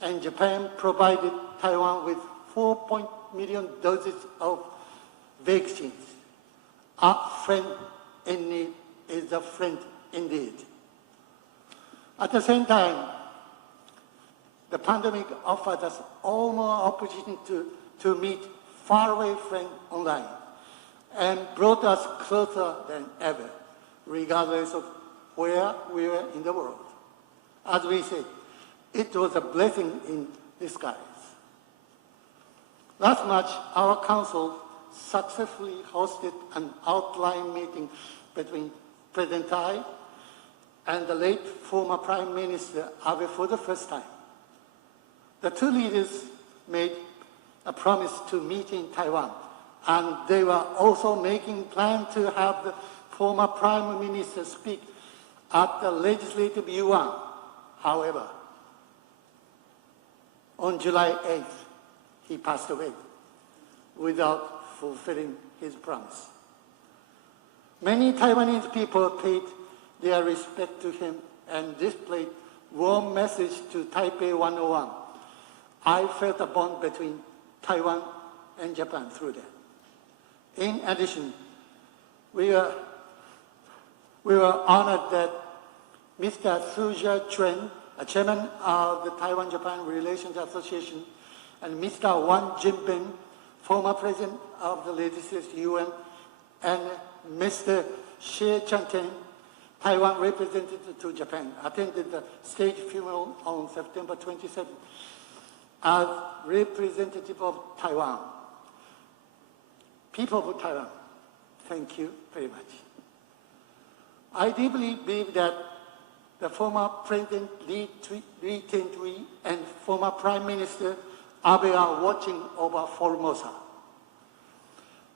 and Japan provided Taiwan with 4 million doses of vaccines. A friend in need is a friend indeed. At the same time, the pandemic offered us all more opportunity to meet faraway friends online and brought us closer than ever, regardless of where we were in the world. As we said, it was a blessing in disguise. Last March, our council successfully hosted an outline meeting between President Tai and the late former Prime Minister Abe for the first time. The two leaders made a promise to meet in Taiwan, and they were also making plans to have the former Prime Minister speak at the Legislative Yuan. However, on July 8th, he passed away without fulfilling his promise. Many Taiwanese people paid their respect to him and displayed warm message to Taipei 101. I felt a bond between Taiwan and Japan through that. In addition, we were honored that Mr. Suja Chuen, a chairman of the Taiwan-Japan Relations Association, and Mr. Wang Jinping, former president of the Legislative Yuan, and Mr. Xie Changteng, Taiwan representative to Japan, attended the state funeral on September 27th as representative of Taiwan. People of Taiwan, thank you very much. I deeply believe that the former President Lee Teng-hui and former Prime Minister Abe are watching over Formosa.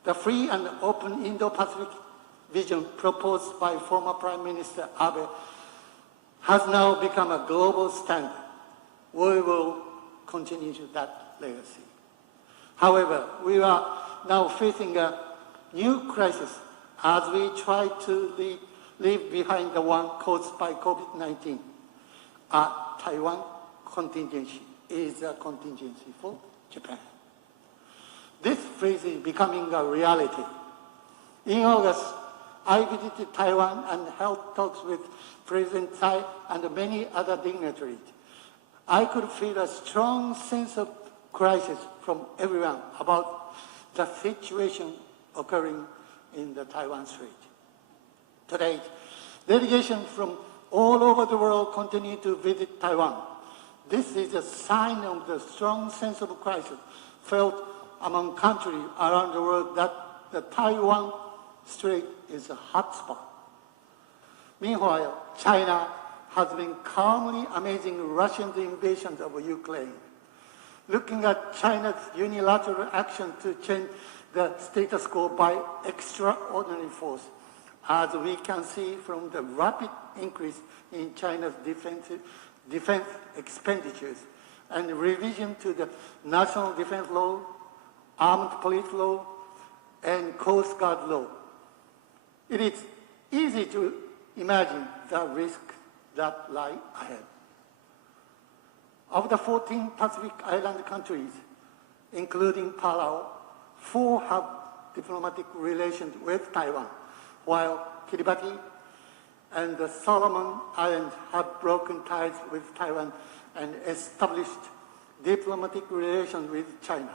The free and open Indo-Pacific vision proposed by former Prime Minister Abe has now become a global standard. We will continue that legacy. However, we are now facing a new crisis as we try to leave behind the one caused by COVID-19. A Taiwan contingency is a contingency for Japan. This phrase is becoming a reality. In August, I visited Taiwan and held talks with President Tsai and many other dignitaries. I could feel a strong sense of crisis from everyone about the situation occurring in the Taiwan Strait. Today, delegations from all over the world continue to visit Taiwan. This is a sign of the strong sense of crisis felt among countries around the world that the Taiwan Strait is a hotspot. Meanwhile, China has been calmly amazing Russian invasion of Ukraine. Looking at China's unilateral action to change the status quo by extraordinary force, as we can see from the rapid increase in China's defense expenditures and revision to the National Defense Law, Armed Police Law, and Coast Guard Law. It is easy to imagine the risk that lie ahead. Of the 14 Pacific Island countries, including Palau, 4 have diplomatic relations with Taiwan, while Kiribati and the Solomon Islands have broken ties with Taiwan and established diplomatic relations with China.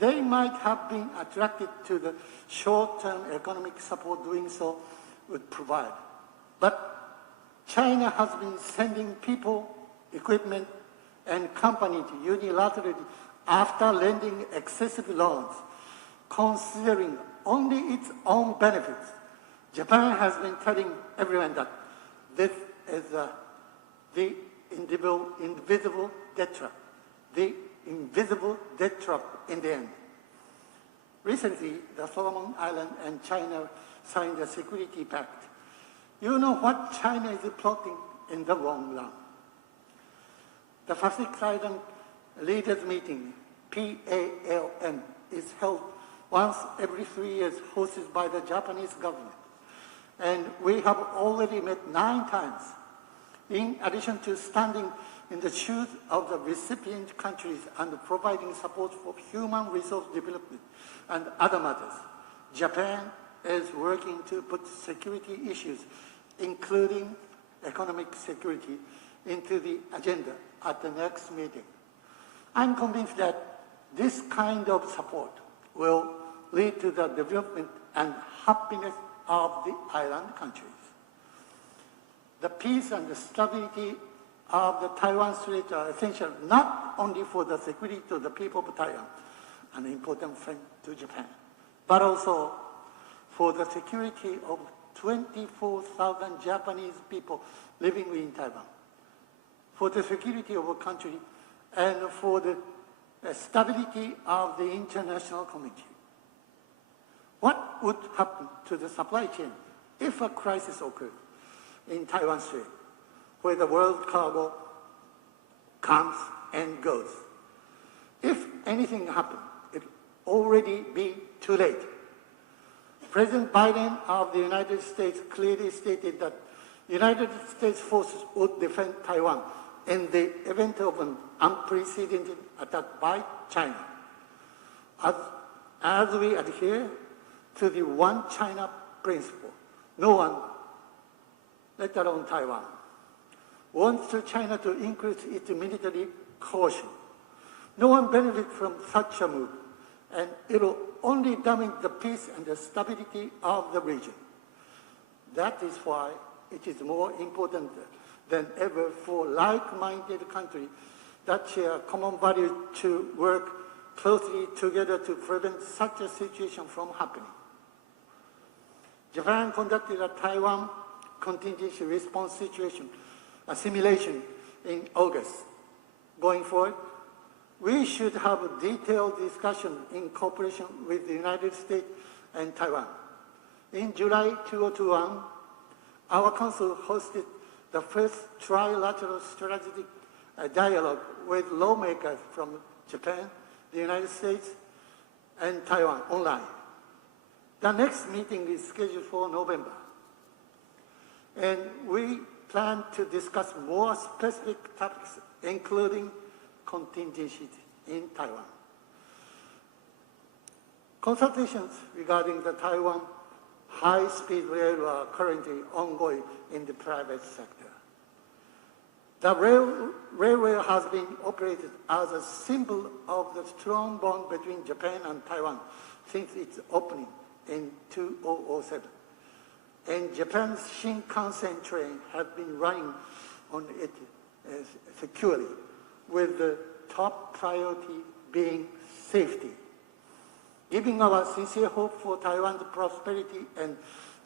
They might have been attracted to the short-term economic support doing so would provide. But China has been sending people, equipment, and companies unilaterally after lending excessive loans, considering only its own benefits. Japan has been telling everyone that this is the invisible debt trap. The invisible debt trap in the end. Recently, the Solomon Islands and China signed a security pact. You know what China is plotting in the long run. The Pacific Island Leaders Meeting, PALM, is held once every 3 years, hosted by the Japanese government. And we have already met 9 times. In addition to standing in the shoes of the recipient countries and providing support for human resource development and other matters, Japan is working to put security issues, including economic security, into the agenda at the next meeting. I'm convinced that this kind of support will lead to the development and happiness of the island countries. The peace and the stability of the Taiwan Strait are essential not only for the security of the people of Taiwan, an important friend to Japan, but also for the security of 24,000 Japanese people living in Taiwan, for the security of our country, and for the stability of the international community. What would happen to the supply chain if a crisis occurred in Taiwan Strait, where the world cargo comes and goes? If anything happened, it would already be too late. President Biden of the United States clearly stated that United States forces would defend Taiwan in the event of an unprecedented attack by China. As we adhere to the one China principle, no one, let alone Taiwan, wants China to increase its military coercion. No one benefits from such a move, and it will only damage the peace and the stability of the region. That is why it is more important than ever for like-minded countries that share common values to work closely together to prevent such a situation from happening. Japan conducted a Taiwan contingency response simulation in August. Going forward, we should have a detailed discussion in cooperation with the United States and Taiwan. In July 2021, our Council hosted the first trilateral strategic dialogue with lawmakers from Japan, the United States, and Taiwan online. The next meeting is scheduled for November. And we plan to discuss more specific topics, including contingency in Taiwan. Consultations regarding the Taiwan high-speed rail are currently ongoing in the private sector. The railway has been operated as a symbol of the strong bond between Japan and Taiwan since its opening in 2007. And Japan's Shinkansen train has been running on it securely, with the top priority being safety. Giving our sincere hope for Taiwan's prosperity and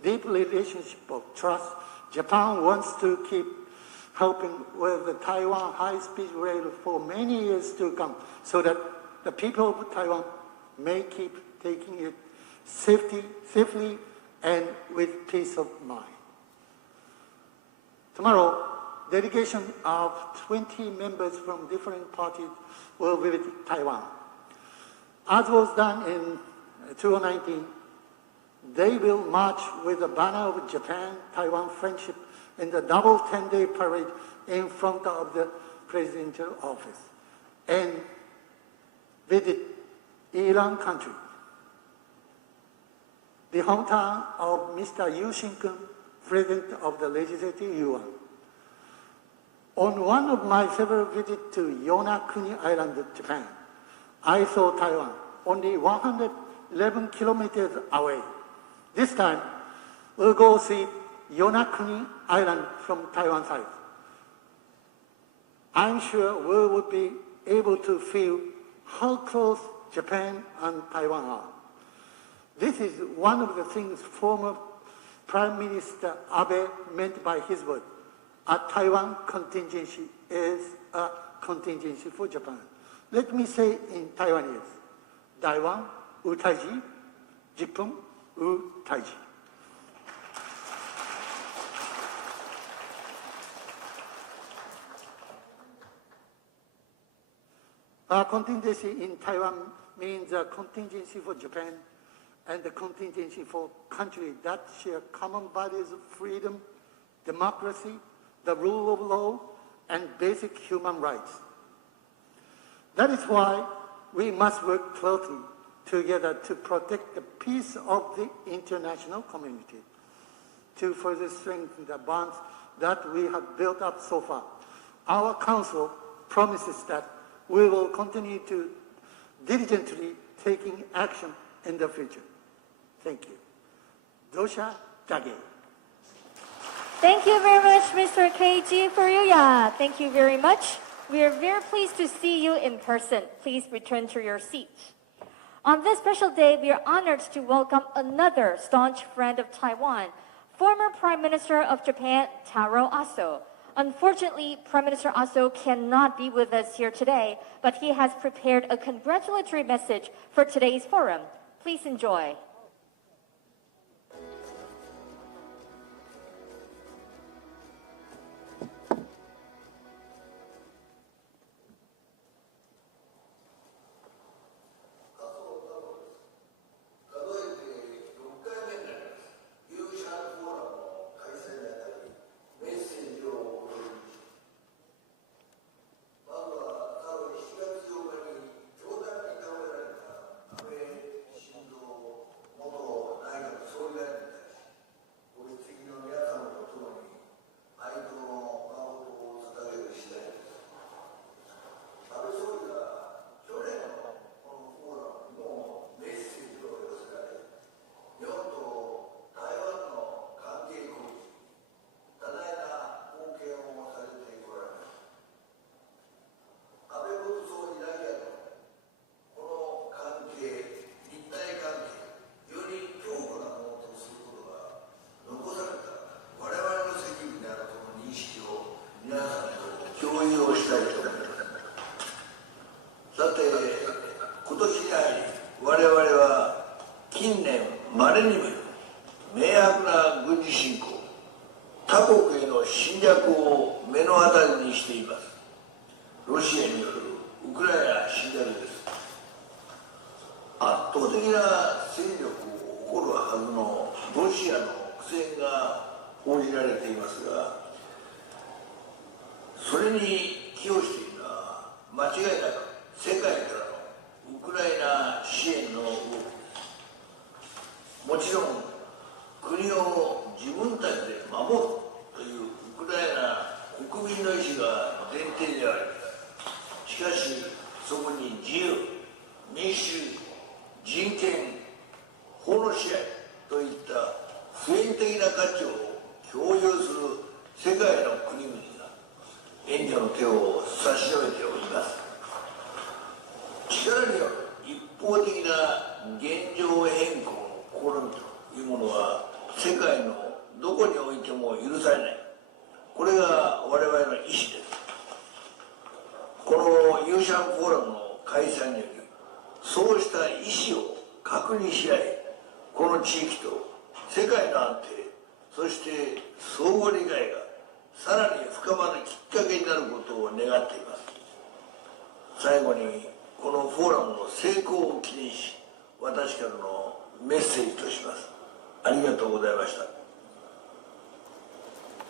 deep relationship of trust, Japan wants to keep helping with the Taiwan high-speed rail for many years to come, so that the people of Taiwan may keep taking it safely and with peace of mind. Tomorrow, delegation of 20 members from different parties will visit Taiwan. As was done in 2019, they will march with the banner of Japan-Taiwan friendship in the double 10-day parade in front of the presidential office and visit Iran country, the hometown of Mr. Yu Shin-kun, President of the Legislative Yuan. On one of my several visits to Yonaguni Island, Japan, I saw Taiwan only 111 kilometers away. This time, we'll go see Yonaguni Island from Taiwan side. I'm sure we will be able to feel how close Japan and Taiwan are. This is one of the things former Prime Minister Abe meant by his word. A Taiwan contingency is a contingency for Japan. Let me say in Taiwanese, Taiwan, Utaji, 직분 우 타이지. Our contingency in Taiwan means a contingency for Japan and a contingency for countries that share common values of freedom, democracy, the rule of law, and basic human rights. That is why we must work closely together to protect the peace of the international community, to further strengthen the bonds that we have built up so far. Our Council promises that we will continue to diligently taking action in the future. Thank you. Dosha Dage. Thank you very much, Mr. KG Furuya. Thank you very much. We are very pleased to see you in person. Please return to your seat. On this special day, we are honored to welcome another staunch friend of Taiwan, former Prime Minister of Japan, Taro Aso. Unfortunately, Prime Minister Aso cannot be with us here today, but he has prepared a congratulatory message for today's forum. Please enjoy.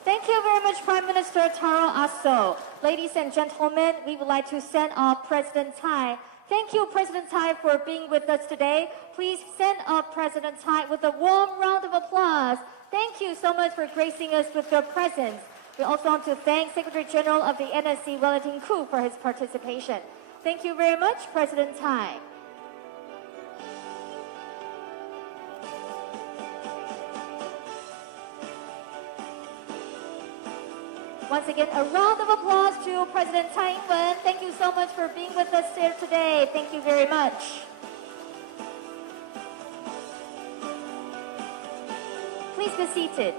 Thank you very much, Prime Minister Taro Aso. Ladies and gentlemen, we would like to send off President Tsai. Thank you, President Tsai, for being with us today. Please send off President Tsai with a warm round of applause. Thank you so much for gracing us with your presence. We also want to thank Secretary General of the NSC, Wellington Koo, for his participation. Thank you very much, President Tsai. Once again, a round of applause to President Tsai Ing-wen. Thank you so much for being with us here today. Thank you very much. Please be seated.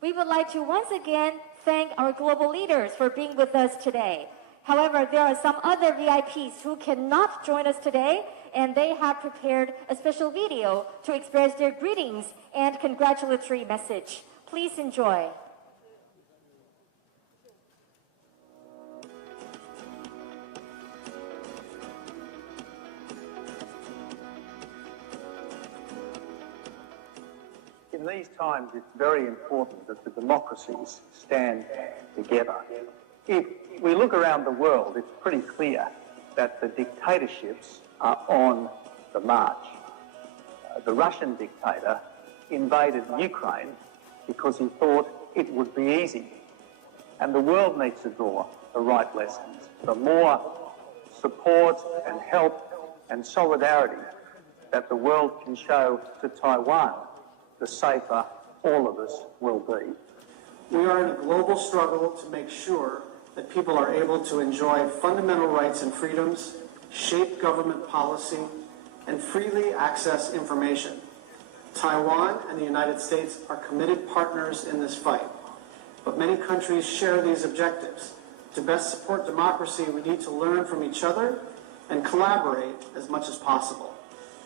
We would like to once again thank our global leaders for being with us today. However, there are some other VIPs who cannot join us today, and they have prepared a special video to express their greetings and congratulatory message. Please enjoy. In these times, it's very important that the democracies stand together. If we look around the world, it's pretty clear that the dictatorships are on the march. The Russian dictator invaded Ukraine because he thought it would be easy. And the world needs to draw the right lessons. The more support and help and solidarity that the world can show to Taiwan, the safer all of us will be. We are in a global struggle to make sure that people are able to enjoy fundamental rights and freedoms, shape government policy, and freely access information. Taiwan and the United States are committed partners in this fight, but many countries share these objectives. To best support democracy, we need to learn from each other and collaborate as much as possible.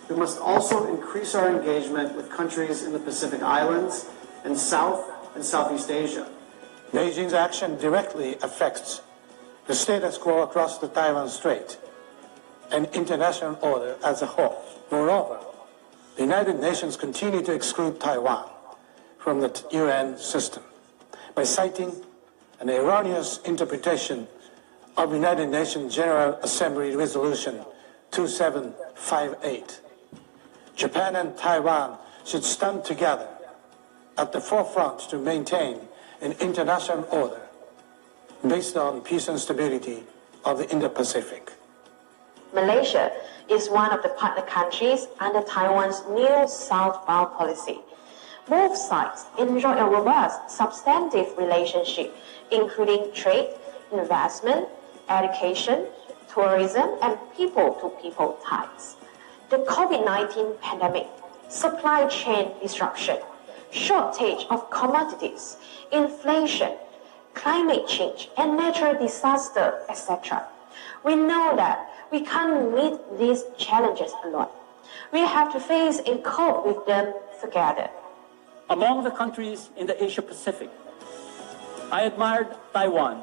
We must also increase our engagement with countries in the Pacific Islands and South and Southeast Asia. Beijing's action directly affects the status quo across the Taiwan Strait and international order as a whole. Moreover, the United Nations continue to exclude Taiwan from the UN system by citing an erroneous interpretation of United Nations General Assembly Resolution 2758. Japan and Taiwan should stand together at the forefront to maintain an international order based on peace and stability of the Indo-Pacific. Malaysia is one of the partner countries under Taiwan's new southbound policy. Both sides enjoy a robust, substantive relationship, including trade, investment, education, tourism, and people-to-people ties. The COVID-19 pandemic, supply chain disruption, shortage of commodities, inflation, climate change, and natural disaster, etc. We know that we can't meet these challenges alone. We have to face and cope with them together. Among the countries in the Asia-Pacific, I admired Taiwan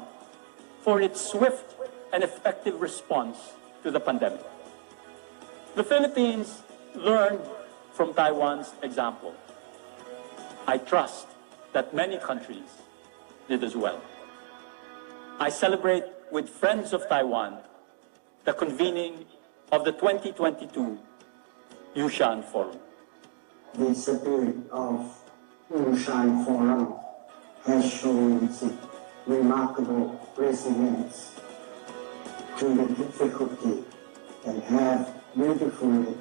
for its swift and effective response to the pandemic. The Philippines learned from Taiwan's example. I trust that many countries did as well. I celebrate with friends of Taiwan the convening of the 2022 Yushan Forum. The spirit of Yushan Forum has shown its remarkable resilience to the difficulty and have beautifully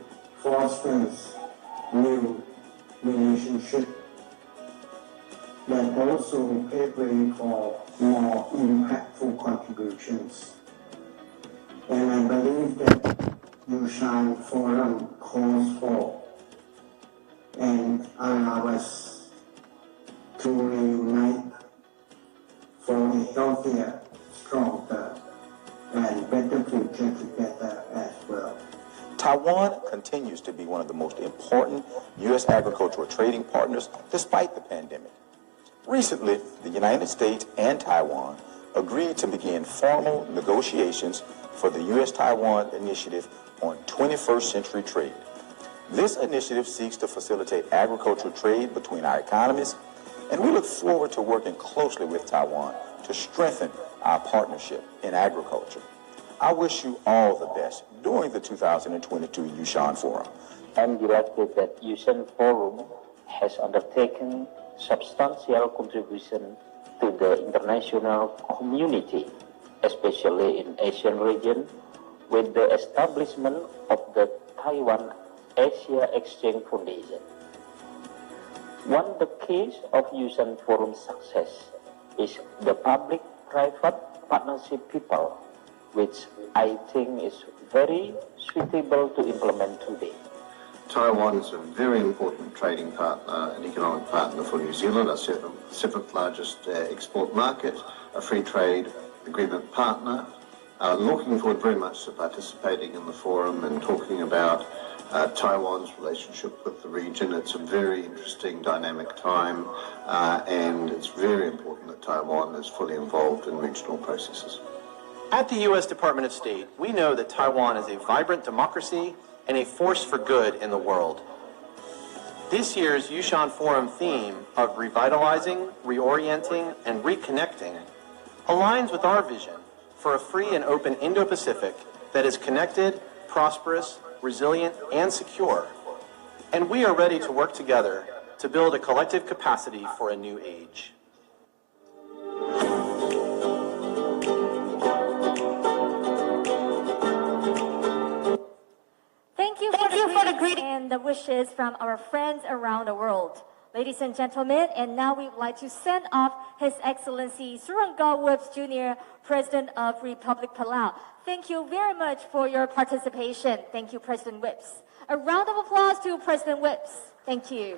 fosters new relationships that also pave way for more impactful contributions. And I believe that Yushan Forum calls for and allow us to reunite for a healthier, stronger, and better future together as well. Taiwan continues to be one of the most important U.S. agricultural trading partners despite the pandemic. Recently, the United States and Taiwan agreed to begin formal negotiations for the U.S.-Taiwan Initiative on 21st Century Trade. This initiative seeks to facilitate agricultural trade between our economies, and we look forward to working closely with Taiwan to strengthen our partnership in agriculture. I wish you all the best during the 2022 Yushan Forum. I'm delighted that Yushan Forum has undertaken substantial contribution to the international community, especially in Asian region, with the establishment of the Taiwan Asia Exchange Foundation. One of the keys of Yushan Forum's success is the public-private partnership people, which I think is very suitable to implement today. Taiwan is a very important trading partner and economic partner for New Zealand, our seventh largest export market, a free trade agreement partner, Looking forward very much to participating in the forum and talking about Taiwan's relationship with the region. It's a very interesting, dynamic time, and it's very important that Taiwan is fully involved in regional processes. At the U.S. Department of State, we know that Taiwan is a vibrant democracy and a force for good in the world. This year's Yushan Forum theme of revitalizing, reorienting, and reconnecting aligns with our vision for a free and open Indo-Pacific that is connected, prosperous, resilient, and secure. And we are ready to work together to build a collective capacity for a new age. Thank you for the greeting and the wishes from our friends around the world. Ladies and gentlemen, and now we would like to send off His Excellency Surangao Whips Jr., President of Republic Palau. Thank you very much for your participation. Thank you, President Whips. A round of applause to President Whips. Thank you.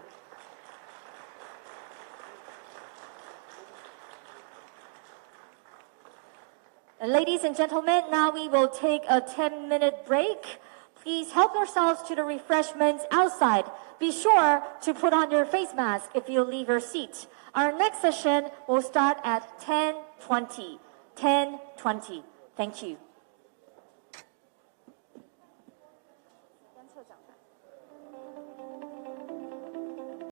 And ladies and gentlemen, now we will take a 10-minute break. Please help yourselves to the refreshments outside. Be sure to put on your face mask if you leave your seat. Our next session will start at 10:20. 10:20. Thank you.